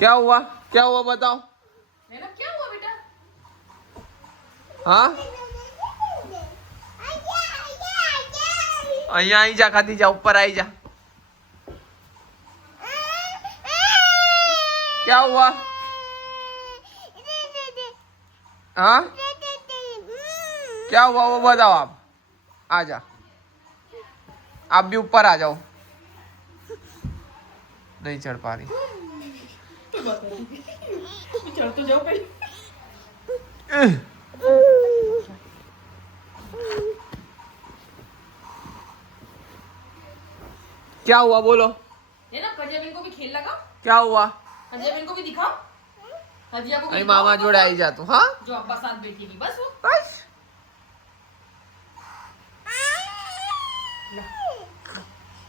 क्या हुआ बताओ। क्या हुआ बेटा? हाँ અહીંયા આવી જા ખાધીજા ऊपर आई जा। क्या हुआ? हाँ क्या हुआ वो बताओ। आप आ जा, आप भी ऊपर आ जाओ। नहीं चढ़ पा रही। चढ़ तो जाओ पहले। क्या हुआ बोलो। ये ना कजियाबेन को भी खेल लगा। क्या हुआ? कजियाबेन को भी दिखाओ। कजिया को भी अरे दिखाओ। मामा जोड़े आई जा तू। हाँ जो अब्बा साथ बैठेगी बस वो। बस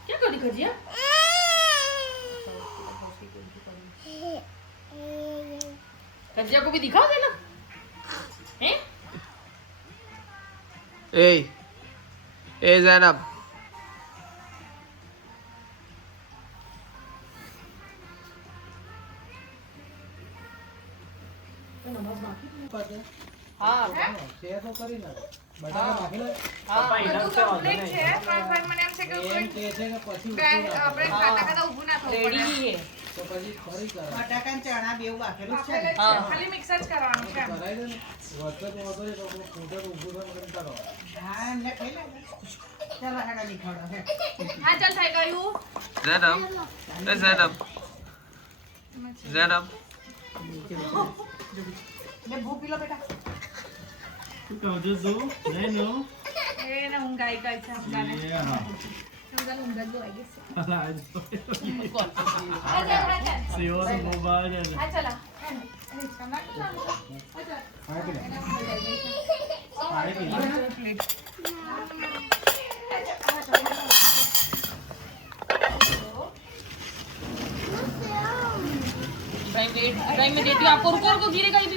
क्या कर रही कजिया? कजिया को भी दिखाओ देना। हैं? ए जैनब, हाँ શેર તો કરી ના हाँ નાખી લે हाँ બધું કમ્પ્લીટ છે પણ ભાઈ મને એમ છે કે એમ કે છે કે પછી આપણે ખાતા ખાતા ઊભું ના થવું रेडी પડે. ही है। તો પછી ફરી કરે બટાકા ને ચણા બેવ બાફેલું જ છે ને હા. ખાલી મિક્સ જ કરવાનું છે એમ. કરાઈ દે ને વચ્ચે તો વાંધો નહીં તો આપણું ફૂટે તો ઊભું થઈને કંટાળો આવે. હા એમને ખાઈ લે ચાલો હેડા નીકળો હે હા ચાલ થઈ ગયું. जैनब લે ભૂ પી લો બેટા એ ને ઊંઘ આવી ગઈ છે ઊંઘાને. ઊંઘાને ઊંઘ જ આવી ગઈ છે. હા ચાલ. રિક્ષામાં નાખી દો. પાણી પી લે પાણી પી લે इब्राहिम में देती हूँ आपको। रुको रुको गिरेगा ये भी